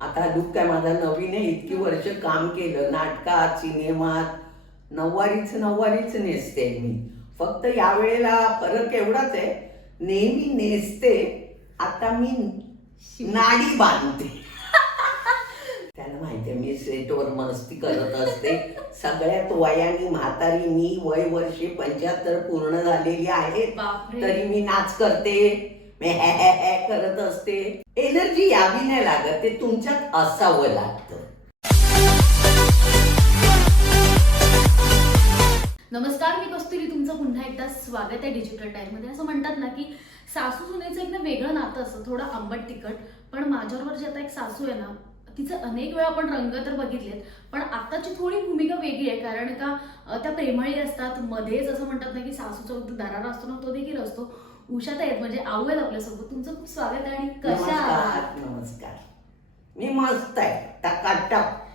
आता लूक काय माझा नवीन आहे. इतकी वर्ष काम केलं नाटकात, सिनेमात. नऊवारीच नेसते मी. फक्त यावेळेला फरक एवढाच आहे, नेहमी नेसते, आता मी नाडी बांधते. त्यांना माहिती आहे मी सेटवर मस्ती करत असते. सगळ्यात वयाने म्हातारी मी, वय वर्षे 75 पूर्ण झालेली आहेत, तरी मी नाच करते, मी हे करत असते. एनर्जी यावी नाही लागत, ते तुमच्यात असावं लागतं. नमस्कार, मी कस्तुरी, तुमचं पुन्हा एकदा स्वागत आहे डिजिटल टाईममध्ये. असं म्हणतात ना की सासू सुनेचं एक ना वेगळं नातं असतं, थोडं आंबट तिखट. पण माझ्याबरोबर जे आता एक सासू आहे ना, तिचे अनेक वेळा आपण रंग तर बघितलेत, पण आताची थोडी भूमिका वेगळी आहे. कारण का त्या प्रेमळी असतात, मध्येच असं म्हणतात ना की सासूचा दरारा असतो ना, तो देखील असतो. उषाताई म्हणजे आऊ आहेत आपल्यासोबत. तुमचं खूप स्वागत आहे. आणि कशा आहात? नमस्कार, मी मस्त आहे, टकाटक.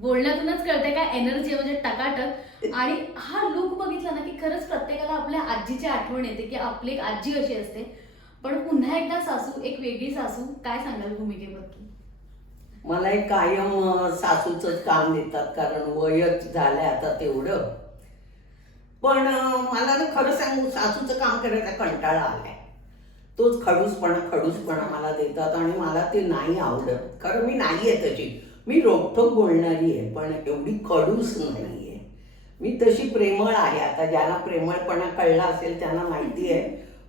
बोलण्यातूनच कळते काय एनर्जी आहे, म्हणजे टकाटक. आणि हा लुक बघितला ना की खरंच प्रत्येकाला आपल्या आजीची आठवण येते की आपली एक आजी कशी असते. पण पुन्हा एकदा सासू, एक वेगळी सासू. काय सांगाल भूमिकेबद्दल? मला एक कायम सासूचंच काम देतात, कारण वयच झालंय आता तेवढं. पण मला ना खरं सांगू, सासूचं काम करायचा कंटाळा आलाय. तोच खडूसपणा मला देतात आणि मला ते नाही आवडत. खरं मी नाही आहे तशी, मी रोखठोक बोलणारी आहे, पण एवढी खडूस नाही आहे. मी तशी प्रेमळ आहे. आता ज्यांना प्रेमळपणा कळला असेल त्यांना माहिती आहे,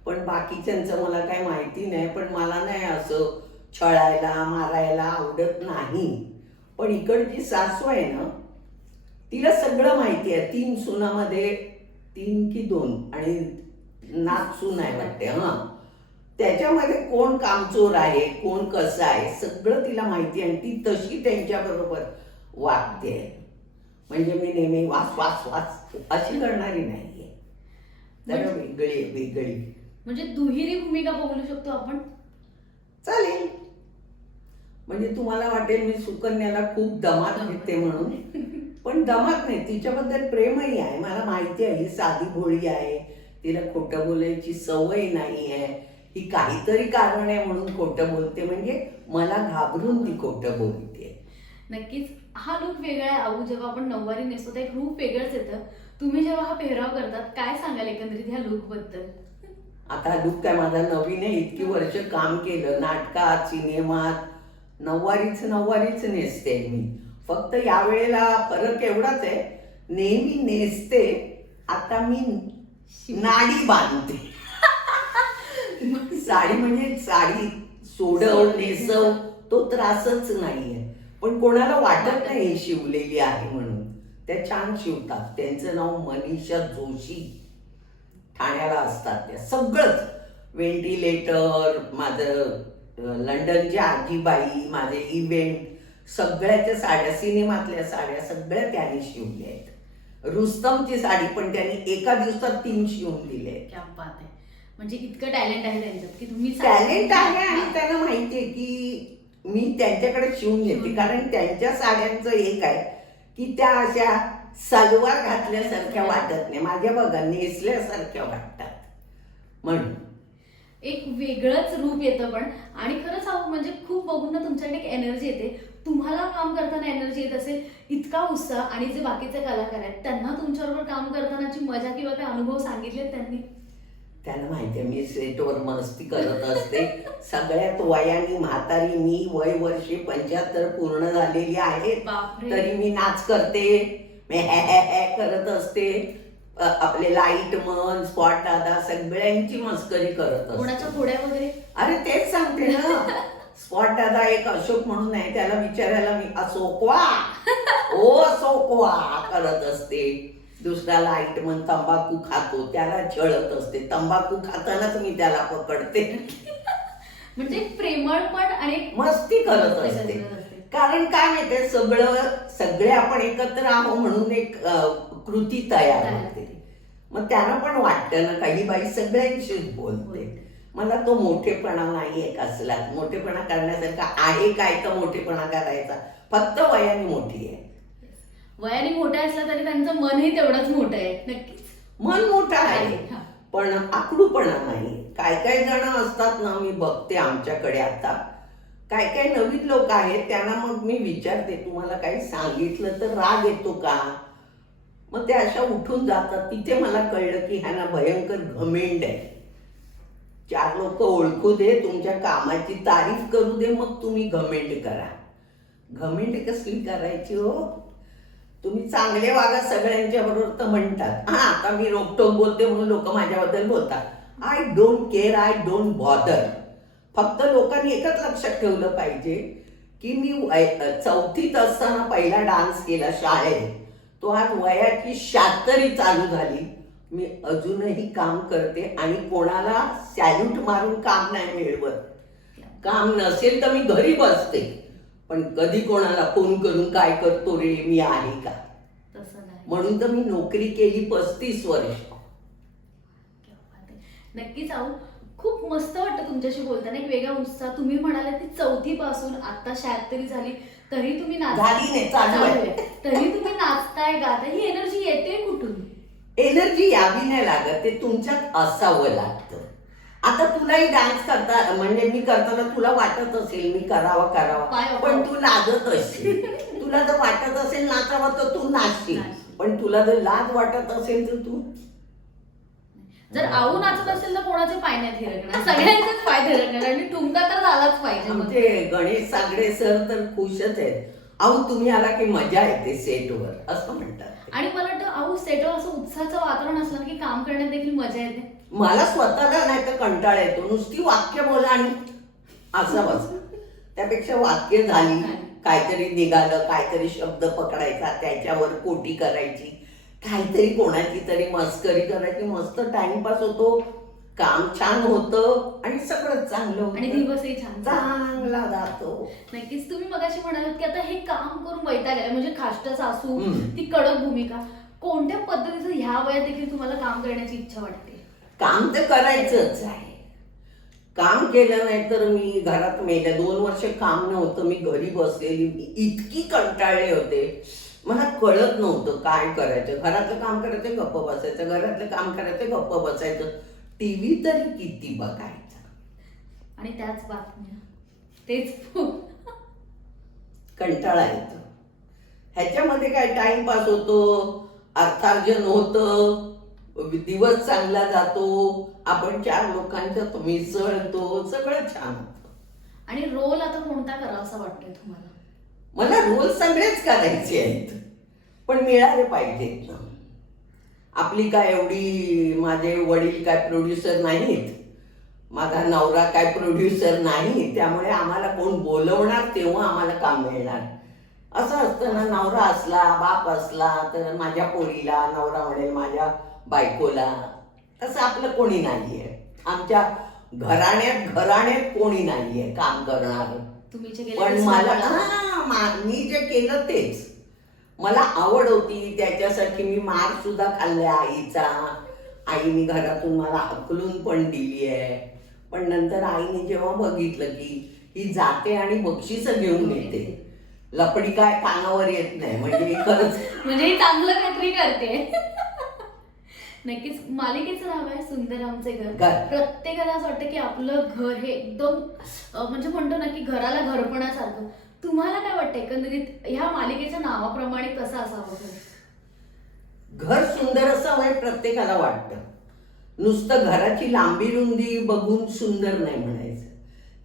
पण बाकीच्यांचं मला काही माहिती नाही. पण मला नाही असं छळायला मारायला आवडत नाही. पण इकडची सासू आहे ना, तिला सगळं माहिती आहे. 3 सुनामध्ये 3 की 2 आणि नागसून आहे वाटते. त्याच्यामध्ये कोण कामचोर आहे, कोण कसं आहे, सगळं तिला माहिती आहे. आणि ती तशी त्यांच्याबरोबर वागते. म्हणजे मी नेहमी वास वास वास अशी करणारी नाहीये. तर वेगळी म्हणजे दुहेरी भूमिका बघू शकतो आपण. चालेल. म्हणजे तुम्हाला वाटेल मी सुकन्याला खूप दमात घेते म्हणून, पण दमात नाही. तिच्याबद्दल प्रेमही आहे. मला माहिती आहे ही साधी भोळी आहे, तिला खोटं बोलायची सवय नाही आहे. ही काहीतरी कारण आहे म्हणून खोटं बोलते, म्हणजे मला घाबरून ती खोटं बोलते. नक्कीच हा लुक वेगळा आहे. आऊ, जेव्हा आपण नऊवारी नेसतो तर एक रूप वेगळंच येतं. तुम्ही जेव्हा हा पेहराव करतात, काय सांगाल एकंदरीत ह्या लुक बद्दल? आता लूक काय माझा नवीन आहे. इतकी वर्ष काम केलं नाटकात, सिनेमात. नऊवारीच नेसते मी. फक्त यावेळेला फरक एवढाच आहे, नेहमी नेसते, आता मी नाडी बांधते. साडी म्हणजे साडी सोडव नेसव तो त्रासच नाहीये. पण कोणाला वाटत नाही ही शिवलेली आहे म्हणून. त्या छान शिवतात. त्यांचं नाव मनीषा जोशी, ठाण्याला असतात त्या. सगळंच व्हेंटिलेटर, माझं लंडनची आजीबाई, माझे इव्हेंट, सगळ्याच्या साड्या, सिनेमातल्या साड्या सगळ्या त्यांनी शिवल्या आहेत. रुस्तमची साडी पण त्यांनी एका दिवसात 3 शिवून दिले. क्या बात आहे. म्हणजे इतकं टॅलेंट आहे त्यांच्यात की तुम्ही टॅलेंट आहे. आणि त्यांना माहिती आहे की मी त्यांच्याकडे शिवून घेते. कारण त्यांच्या साड्यांचं एक आहे की त्या अशा सलवार घातल्यासारख्या वाटत नाही. माझ्या बघा नेसल्यासारख्या वाटतात म्हणून. एक वेगळंच रूप येतं. पण आणि खरंच सांगू म्हणजे खूप बघून ना तुमच्याकडे एक एनर्जी येते. तुम्हाला काम करताना एनर्जी येत असेल, इतका उत्साह. आणि जे बाकीचे कलाकार आहेत त्यांना तुमच्याबरोबर काम करतानाची मजा किंवा काही अनुभव सांगितले त्यांना माहिती आहे मी सेटवर मस्ती करत असते. सगळ्यात वयाने म्हातारी मी, वय वर्षे 75 पूर्ण झालेली आहेत, तरी मी नाच करते, मी हे करत असते. आपले लाईट मन, स्पॉट दादा सगळ्यांची मस्करी करत असते. कोणाच्या घोड्या वगैरे? अरे तेच सांगते ना. स्पॉट दादा एक अशोक म्हणून आहे, त्याला विचारायला मी असोकवा करत असते. दुसरा लाईट मन तंबाखू खातो, त्याला छळत असते. तंबाखू खातानाच मी त्याला पकडते. म्हणजे प्रेमळपण आणि मस्ती करत असते. कारण काय माहितीये, सगळे आपण एकत्र आहो म्हणून एक कृती तयार होते. मग त्यांना पण वाटतं ना, काही बाई सगळ्यांशीच बोलते. मला तो मोठेपणा नाहीये कसला. मोठेपणा करण्यासारखा आहे काय तर मोठेपणा करायचा. फक्त वयाने मोठी आहे. वयाने मोठे असला तरी त्यांचं मनही तेवढंच मोठं आहे. नक्कीच मन मोठं आहे, पण आकडूपणा नाही. काय जण असतात ना, मी बघते आमच्याकडे आता, काय काय नवीन लोक आहेत त्यांना मग मी विचारते, तुम्हाला काही सांगितलं तर राग येतो का? मग ते अशा उठून जातात. तिथे मला कळलं की ह्यांना भयंकर घमेंड आहे. 4 लोक ओळखू दे, तुमच्या कामाची तारीफ करू दे, मग तुम्ही घमेंड करा. घमेंड कसली करायची हो? तुम्ही चांगले वागा सगळ्यांच्या बरोबर तर म्हणतात. हा, आता मी रोकटोक बोलते म्हणून लोक माझ्याबद्दल बोलतात. I don't care, I don't bother. फक्त लोकांनी एकच लक्षात ठेवलं पाहिजे की मी 4थीत असताना पहिला डान्स केला शाळेत. तो आज वयाची 76 चालू झाली. मी अजूनही काम करते आणि कोणाला सॅल्यूट मारून काम नाही मिळवत. काम नसेल तर मी घरी बसते, पण कधी कोणाला फोन करून काय करतो रे, मी आहे का, तसं नाही. म्हणून तर मी नोकरी केली 35 वर्ष. नक्कीच आऊ, खूप मस्त वाटतं तुमच्याशी बोलताना. एक वेगळा उत्साह. तुम्ही म्हणाले की 4थी पासून आता 76 झाली तरी तुम्ही झाली नाही, चालू आहे. तरी तुम्ही नाचताय, गाताय. ही एनर्जी येते कुठून? एनर्जी यावी नाही लागत, ते तुमच्यात असावं लागतं. आता तुलाही डान्स करता म्हणजे मी करताना तुला वाटत असेल मी करावा, पण तू लाजत असशील. तुला जर वाटत असेल नाचावं तर तू नाचशील, पण तुला जर लाज वाटत असेल तर तू. जर आऊ नाचत असेल तर कोणाचे पाय नाही थिरकणार, सगळ्यांचेच पाय थिरकणार आणि ठुमका तर झालाच पाहिजे. आमचे गणेश सागडे सर तर खुशच आहेत. अहो तुम्ही आला की मजा येते सेटवर, असं म्हणतात. आणि मला वाटतं आऊ सेटवर असं उत्साहाचं वातावरण असलं की काम करण्यात देखील मजा येते. मला स्वतःला नाही तर कंटाळा येतो. नुसती वाक्य बोला आणि असं बस. त्यापेक्षा वाक्य झाली, काहीतरी निघालं, काहीतरी शब्द पकडायचा, त्याच्यावर कोटी करायची, काहीतरी कोणाची तरी मस्करी करायची, मस्त टाइमपास होतो, काम छान होतं आणि सगळं चांगलं होतं आणि दिवसही छान चांगला जातो. नक्कीच. तुम्ही मगाशी म्हणालात की आता हे काम करून वैताग आलाय, म्हणजे खाष्ट सासू, ती कडक भूमिका. कोणत्या पद्धतीचं ह्या वयात देखील तुम्हाला काम करण्याची इच्छा वाटते? काम तर करायचंच आहे. काम केलं नाही तर मी घरात मेले. 2 वर्ष काम नव्हतं, मी घरी बसलेली. मी इतकी कंटाळले होते, मला कळत नव्हतं काय करायचं. घरातलं काम करायचं, गप्प बसायचं, घरातलं काम करायचं, गप्प बसायचं. टीव्ही तरी किती बघायचा आणि त्याच बातम्या, तेच कंटाळा येतो. ह्याच्यामध्ये काय टाइमपास होतो, अर्थार्जन होतं, दिवस चांगला जातो, आपण 4 लोकांच्यात मिसळतो, सगळं छान होतं. आणि रोल आता कोणता करावासा वाटतोय तुम्हाला? मला रोल सगळेच करायचे आहेत, पण मिळाले पाहिजेत ना. आपली काय एवढी, माझे वडील काय प्रोड्युसर नाहीत, माझा नवरा काय प्रोड्युसर नाही, त्यामुळे आम्हाला कोण बोलवणार तेव्हा आम्हाला काम मिळणार. असं असतं ना, नवरा असला, बाप असला तर माझ्या पोरीला नवरा म्हणेल माझ्या बायकोला. तसं आपलं कोणी नाहीये. आमच्या घराण्यात कोणी नाहीये काम करणार. तुम्ही जे पण मला मी जे केलं तेच मला आवड होती. त्याच्यासाठी मी मार सुद्धा खाल्लाय आईचा. आईने घरातून मला हकलून पण दिली आहे. पण नंतर आईने जेव्हा बघितलं की ही जाते आणि बक्षीस घेऊन येते, लपडी काय कानावर येत नाही, म्हणजे खरंच म्हणजे चांगलं काहीतरी करते. नक्कीच. मालिकेचं नाव आहे सुंदर आमचे घर. प्रत्येकाला असं वाटतं की आपलं घर हे एकदम म्हणजे म्हणतो ना की घराला घरपणासारखं. तुम्हाला काय वाटतं एकंदरीत ह्या मालिकेच्या नावाप्रमाणे कसं असावं घर? घर सुंदर असावं हे प्रत्येकाला वाटतं. नुसतं घराची लांबी रुंदी बघून सुंदर नाही म्हणायचं.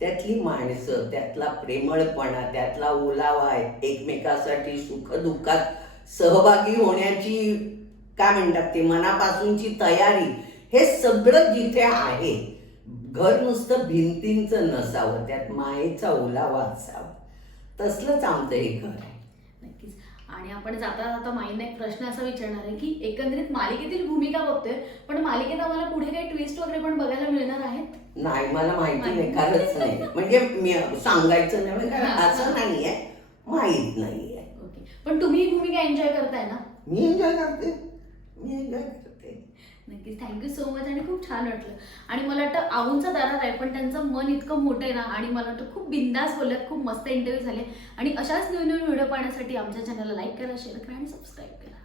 त्यातली माणसं, त्यातला प्रेमळपणा, त्यातला ओलावा, एकमेकासाठी सुखदुःखात सहभागी होण्याची काय म्हणतात ते मनापासूनची तयारी, हे सगळं जिथे आहे. घर नुसतं भिंतींचं नसावं, त्यात मायेचा ओलावा असावा. तसलंच आमचं हे घर आहे. नक्कीच. आणि आपण जाता जाता माईंना एक प्रश्न असा विचारणार आहे की एकंदरीत मालिकेतील भूमिका बघतोय, पण मालिकेत आम्हाला पुढे काही ट्विस्ट वगैरे पण बघायला मिळणार आहेत? नाही, मला माहिती नाही, खरंच नाही. म्हणजे मी सांगायचं नाही, असं नाहीये, माहीत नाहीये. ओके. पण तुम्ही ही भूमिका एन्जॉय करताय ना? मी एन्जॉय करते. नक्कीच. Thank you so much. आणि खूप छान वाटलं. आणि मला वाटतं आऊंचा दरार आहे, पण त्यांचं मन इतकं मोठं आहे ना. आणि मला वाटतं खूप बिंदास बोलल्यात, खूप मस्त इंटरव्ह्यू झाले. आणि अशाच नवीन नवीन व्हिडिओ पाहण्यासाठी आमच्या चॅनलला लाईक करा, शेअर करा आणि सबस्क्राईब करा.